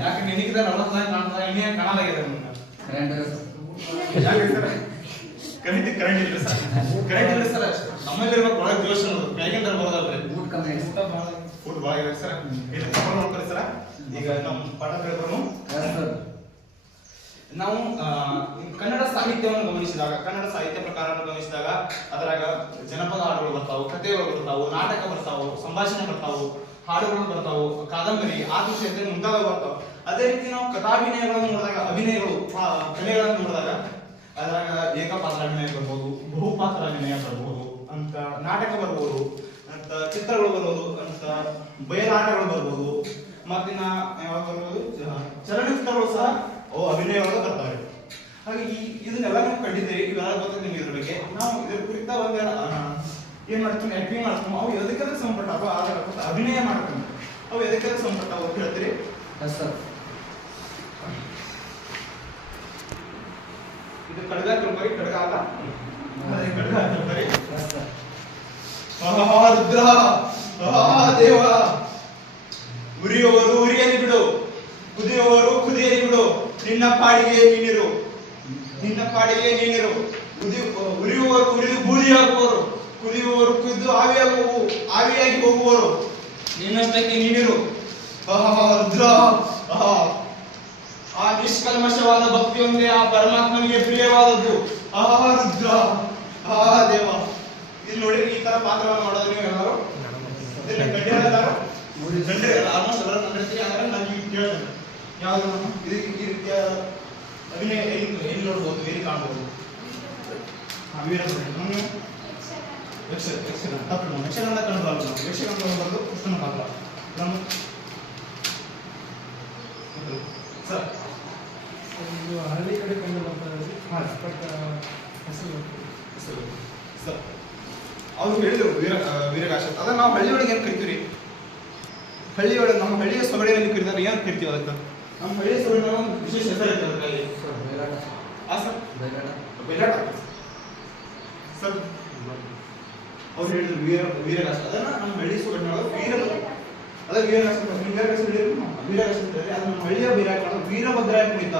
ಯಾಕೆ ನಿನಗಿದ ನಲವತ್ತೈದು ಕಾಣ್ತಾ ಇನ್ನೇ ಕಾಣಲಾಗಿದೆ ಕರೆಂಟ್ ಕರೆಂಟ್ ಇಲ್ಲ ಸರ್ ಕರೆಂಟ್ ಇಲ್ಲ ಸರ್ ನಮ್ಮಲ್ಲಿರ್ಬೇಕು ಒಳಗೆ ಜೋಶ್ ಅನ್ನೋದು ಬೇಗಂದ್ರೆ ಬರೋದಲ್ರಿ ಊಟ ಭಾಳ ಫುಡ್ ಭಾಳ ಇದೆ ಸರ್ ಇಲ್ಲಿ ಸರ್ ಈಗ ನಮ್ಮ ಪಾಠ ಕೇಳಿದ್ರು ನಾವು ಕನ್ನಡ ಸಾಹಿತ್ಯವನ್ನು ಗಮನಿಸಿದಾಗ, ಕನ್ನಡ ಸಾಹಿತ್ಯ ಪ್ರಕಾರವನ್ನು ಗಮನಿಸಿದಾಗ, ಅದರಾಗ ಜನಪದ ಹಾಡುಗಳು ಬರ್ತಾವು, ಕಥೆಗಳು ಬರ್ತಾವು, ನಾಟಕ ಬರ್ತಾವು, ಸಂಭಾಷಣೆ ಬರ್ತಾವು, ಹಾಡುಗಳು ಬರ್ತಾವು, ಕಾದಂಬರಿ ಆದೃಶ್ಯತೆ ಮುಂತಾದವು ಬರ್ತಾವು. ಅದೇ ರೀತಿ ನಾವು ಕಥಾಭಿನಯಗಳನ್ನು ನೋಡಿದಾಗ, ಅಭಿನಯಗಳು ಕಲೆಗಳನ್ನು ನೋಡಿದಾಗ, ಅದ್ರಾಗ ಏಕಪಾತ್ರಾಭಿನಯ ಬರ್ಬೋದು, ಬಹುಪಾತ್ರಾಭಿನಯ ಬರ್ಬೋದು, ಅಂತ ನಾಟಕ ಬರ್ಬೋದು, ಅಂತ ಚಿತ್ರಗಳು ಬರ್ಬೋದು, ಅಂತ ಬಯಲಾಟಗಳು ಬರ್ಬೋದು. ಮತ್ತಿನ ಯಾವಾಗ ಬರ್ಬೋದು? ಚಲನಚಿತ್ರಗಳು ಸಹ ಅವು ಅಭಿನಯಗಳು ಬರ್ತಾವೆ ಹಾಗೆ ಈ ಇದನ್ನೆಲ್ಲ ನಾವು ಕಂಡಿದ್ದೇವೆ ಇವೆಲ್ಲ ಗೊತ್ತಿದೆ ನಿಮಗೆ ಇದ್ರ ಬಗ್ಗೆ. ನಾವು ಇದ್ರ ಕುರಿತ ಆ, ಏನ್ ಮಾಡ್ತೀವಿ ಆಕ್ಟಿಂಗ್ ಮಾಡ್ತೀವಿ ಅವು ಎದಕ್ಕೆ ಸಂಪಟ್ಟಾವ ಆದ್ರೆ ಅಭಿನಯ ಮಾಡ್ತೀವಿ. ಅವು ಎದಕ್ಕೆಲ್ಲ ಸಂಪಟ ಅಂತ ಹೇಳ್ತೀರಿ? ಇದು ಕಡಗ ಕಲ್ಪರಿ ಕಡಗ ಅಲ್ಲ? ಅದೇ ಕಲ್ಪರಿ ಮಹಾರುದ್ರ ಮಹಾದೇವ ರುದ್ರ ಉರಿ ನಿನ್ನ ಪಾಡಿಗೆ ನೀನಿರು. ನಿನ್ನ ಪಾಡಿಗೆ ನೀನಿರು. ಉದಿ ಉರಿಯುವವರು ಉರಿದು ಬೂದಿಯಾಗುವರು. ಕುದಿಯುವವರು ಕುದ್ದು ಆವಿಯಾಗುವು ಆವಿಯಾಗಿ ಹೋಗುವರು. ನಿನ್ನಷ್ಟಕ್ಕೆ ನೀನಿರು. ರುದ್ರ. ಆ ನಿಷ್ಕಲ್ಮಶವಾದ ಭಕ್ತಿಯೊಂದೇ ಆ ಪರಮಾತ್ಮನಿಗೆ ಪ್ರಿಯವಾದದ್ದು. ಆಹಾ, ರುದ್ರ. ಆ ದೇವ. ಇಲ್ಲಿ ನೋಡಿ ಈ ತರ ಪಾತ್ರವನ್ನು ಮಾಡೋದು ನೀವು ಎಲ್ಲರೂ? ಗಂಡರೆ ಆಲ್ಮೋಸ್ಟ್ ಎಲ್ಲರೂ? ಆದ್ರೆ ನಾನು ಕೇಳ್ತೇನೆ. ಯಾವ್ದು ಇದೀ ಈ ರೀತಿಯ ಅಭಿನಯ ಎಲ್ಲಿ ಎಲ್ಲಿ ನೋಡ್ಬೋದು ಎಲ್ಲಿ ಕಾಣ್ಬೋದು? ಯಕ್ಷಗಾನ. ತಪ್ಪು ಯಕ್ಷಗಾನ ಕಂಡು ಬರಲ್ಲ ನಾವು ಯಕ್ಷಗಾನ ಬರೋದು ಕೃಷ್ಣನ ಪಾತ್ರ ನಮ್ಮ ಸರ್. ಇದು ಹಳ್ಳಿ ಕಡೆ ಕಂಡು ಬರ್ತಾ ಇದೆ ಹಾ. ಬಟ್ ಹೆಸರು ಸರ್ ಸರ್ ಅವ್ರು ಹೇಳಿದ್ರು ವೀರ ವೀರಗಾಶ. ಅದನ್ನ ನಾವು ಹಳ್ಳಿ ಒಳಗೆ ಏನು ಕರಿತೀವಿ ಹಳ್ಳಿ ಒಳಗೆ ನಮ್ಮ ಹಳ್ಳಿಯ ಸೊಗಡಿನಲ್ಲಿ ಕರಿತಾರೆ. ಏನು ಕರಿತೀವಿ ಅದಕ್ಕೆ? ನಮ್ಮ ಹಳ್ಳಿಯ ಸೊಗಡಿನ ಒಂದು ವಿಶೇಷ ಹೆಸರು ಇತ್ತು ಅದರಲ್ಲಿ ಆ ಸರ್? ಬೈಲಾಟ ಸರ್ ಅವ್ರು ಹೇಳಿದ್ರು ವೀರ ವೀರಗಾಸ ಅದನ್ನ ನಮ್ಮ ಹಳ್ಳಿ ಸೊಗಡಿನೊಳಗೆ ವೀರ ಅದ ವೀರಗಾಸ ವೀರಗಾಸ ಹೇಳಿದ್ರು ವೀರಗಾಸ ಅಂತ ಹೇಳಿ ಅದು ನಮ್ಮ ಹಳ್ಳಿಯ ವೀರಗಾಸ ವೀರಭದ್ರಾಯ ಕುಣಿತ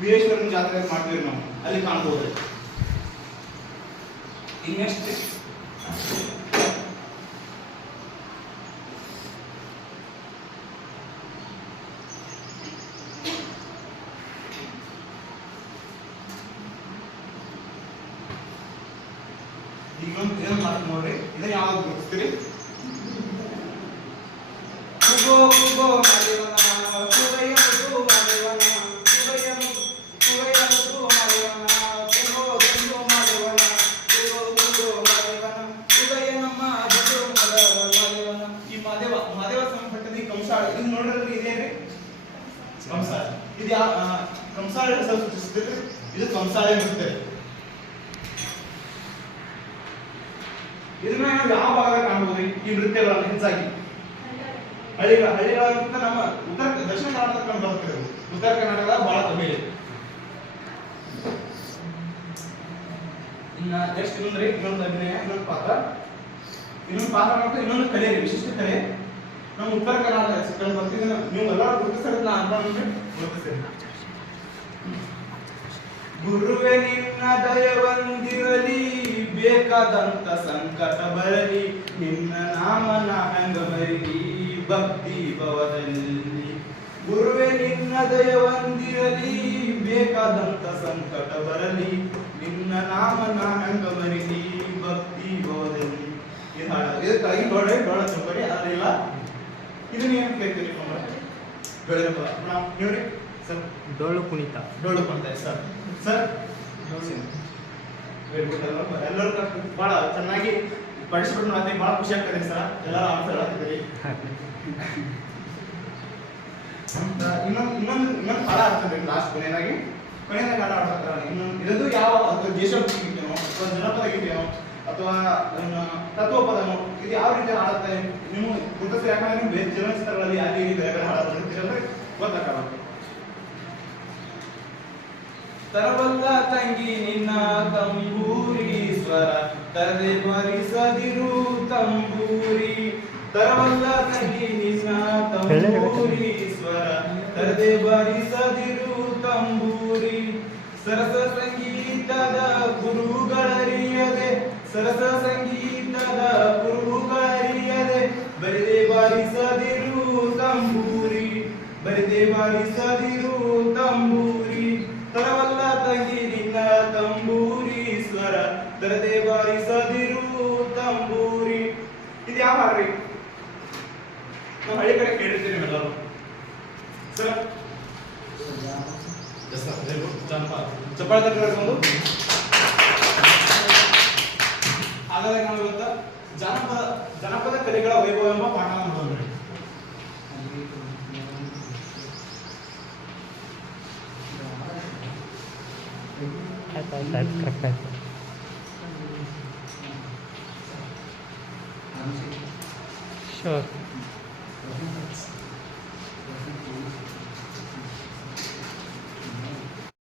ವೀರೇಶ್ವರನ ಜಾತ್ರೆ ಮಾಡ್ತೀವಿ ನಾವು. ಅಲ್ಲಿ ಕಾಣಬಹುದು ಇನ್ನೆಷ್ಟು? ಈಗ ಒಂದು ಏನು ಮಾಡ್ತೀನಿ ನೋಡ್ರಿ. ಇದನ್ನ ಯಾವಾಗ ಗುರುತಿಸ್ತೀರಿ ಕುಗೋ ಕುಗೋ ನಮ್ಮ ಈ ಮಾದೇವ ಮಾದೇವ ಸಂಪಟ್ಟದ ಈ ಕಂಸಾಳ ಇದು ನೋಡ್ರಿ ಇದೇನ್ರಿ ಕಂಸಾಳ. ಇದು ಯಾವ ಕಂಸಾಳ ಹೆಸರು ಸೂಚಿಸುತ್ತೆ ಇದು ಕಂಸಾಳೆ ಇದನ್ನ ನಾವು ಯಾವ ಭಾಗ ಕಾಣಬಹುದು ಈ ನೃತ್ಯಗಳನ್ನು ಹೆಚ್ಚಾಗಿ? ಹಳ್ಳಿಗಳ ಹಳ್ಳಿಗಳಂತ ನಮ್ಮ ಉತ್ತರ ದಕ್ಷಿಣ ಕರ್ನಾಟಕ ಕಂಡು ಬರ್ತದೆ ಉತ್ತರ ಕರ್ನಾಟಕದ ಬಹಳ ಕಮ್ಮಿ ಇದೆ. ಇನ್ನ ನೆಕ್ಸ್ಟ್ ಇನ್ನೊಂದ್ರಿ ಇನ್ನೊಂದು ಅಭಿನಯ ಇನ್ನೊಂದು ಪಾತ್ರ. ಇನ್ನೊಂದು ಪಾತ್ರ ಮತ್ತು ಇನ್ನೊಂದು ಕಲೆ ರೀ, ವಿಶಿಷ್ಟ ಕಲೆ. ನಮ್ಮ ಉತ್ತರ ಕರ್ನಾಟಕ ಕಂಡು ಬರ್ತಿದ್ರೆ ನೀವು ಎಲ್ಲರೂ ಗುರುತಿಸ್ತಾರೆ ಅಂತ ಅನ್ಕೊಂಡ್ರೆ ಗುರುತಿಸ್ತೀರಿ ಗುರುವೆ ನಿನ್ನ ದಯವೊಂದಿರಲಿ. ಬೇಕಾದಂತ ಸಂಕಟ ಬರಲಿ. ನಿನ್ನ ನಾಮನ ಹಂಗ ಬರಲಿ ಭಕ್ತಿ ಭವದಲ್ಲಿ. ಗುರುವೆ ನಿನ್ನ ದಯವಂದಿರಲಿ ಬೇಕಾದಂತ ಸಂಕಟ ಬರಲಿ. ನಿನ್ನ ನಾಮನ ಹಂಗ ಬರಲಿ ಭಕ್ತಿ ಭವದಲ್ಲಿ. ಇದು ಇದಕ್ಕೆ ಇದು ನೋಡೇ ಬಹಳ ಅದಿಲ್ಲ ಅದರಿಲ್ಲ ಇದನ್ನ ಏನು ಕರಿತೀರಿ ಬೆಳಗ್ಗೆ ನಾವು ನೋಡಿ sir. Dollu Kunitha. Dollu Kunitha sir. Sir ಎಲ್ಲರೂ ಬಹಳ ಚೆನ್ನಾಗಿ ಪಾರ್ಟಿಸಿಪೇಟ್ ಮಾಡ್ತೀನಿ ಬಹಳ ಖುಷಿ ಆಗ್ತದೆ ಸರ್. ಎಲ್ಲರೂ ಆನ್ಸರ್ ಆಗ್ತೀರಿ ಅಂತ ಇನ್ನೊಂದು ಇನ್ನೊಂದು ಇನ್ನೊಂದು ಹಾಡ ಆಗ್ತದೆ ಲಾಸ್ಟ್ ಕೊನೆಯದಾಗಿ ಕೊನೆಯದಾಗಿ ಹಾಡ ಆಡ್ತಾರೆ ಇನ್ನೊಂದು ಇದದು ಯಾವ ಅಥವಾ ದೇಶಭಕ್ತಿ ಗೀತೆನೋ ಅಥವಾ ಜನಪದ ಗೀತೆನೋ ಅಥವಾ ತತ್ವಪದನೋ, ಇದು ಯಾವ ರೀತಿ ಹಾಡುತ್ತೆ, ನೀವು ಗುರುತಿಸಿ ಯಾಕಂದ್ರೆ ನೀವು ಬೇರೆ ಚಲನಚಿತ್ರಗಳಲ್ಲಿ ಬೇರೆ ಬೇರೆ ಹಾಡೋದು ಗೊತ್ತಾಗಲ್ಲ. ತರವಲ್ಲ ತಂಗಿ, ನಿನ್ನ ತಂಬೂರೀಶ್ವರ ತರದೆ ಬರಿಸದಿರು ತಂಬೂರಿ. ತರಬಲ್ಲ ತಂಗಿ, ನಿನ್ನ ತಂಬೂರೀಶ್ವರ ತರದೆ ಬರಿಸದಿರು ತಂಬೂರಿ. ಸರಸ ಸಂಗೀತದ ಗುರುಗಳರಿಯದೆ, ಸರಸ ಸಂಗೀತದ ಗುರುಗಳರಿಯದೆ, ಬರಿದೆ ಬಾರಿಸದಿರು ತಂಬೂರಿ. ಬರಿದೆ ಬಾರಿಸದಿರು ತಂಬೂರಿ ತರವಲ್ಲ ತಂಗಿ ನಿನ್ನ ತಂಬೂರಿ ಸ್ವರ ತರದೆ ಬಾರಿಸದಿರು ತಂಬೂರಿ ಇದು ಯಾವ ಹಾಡ್ರಿ ನಾವು ಹಳ್ಳಿ ಕಡೆ ಕೇಳಿರ್ತೀರಿ ಎಲ್ಲರೂ ಸರ್ ಚಪ್ಪಾಳೆ ತಟ್ಟಬೇಕು ಒಂದು ಹಾಗಾದ್ರೆ ನಾವು ಇವತ್ತು ಜಾನಪದ ಜನಪದ ಕಲೆಗಳ ವೈಭವ ಎಂಬ ಪಾಠ ನೋಡೋಣ ಆಯ್ತು ಆಯ್ತು ಆಯ್ತು ಕರೆಕ್ಟ್ ಆಯ್ತು ಶೋರ್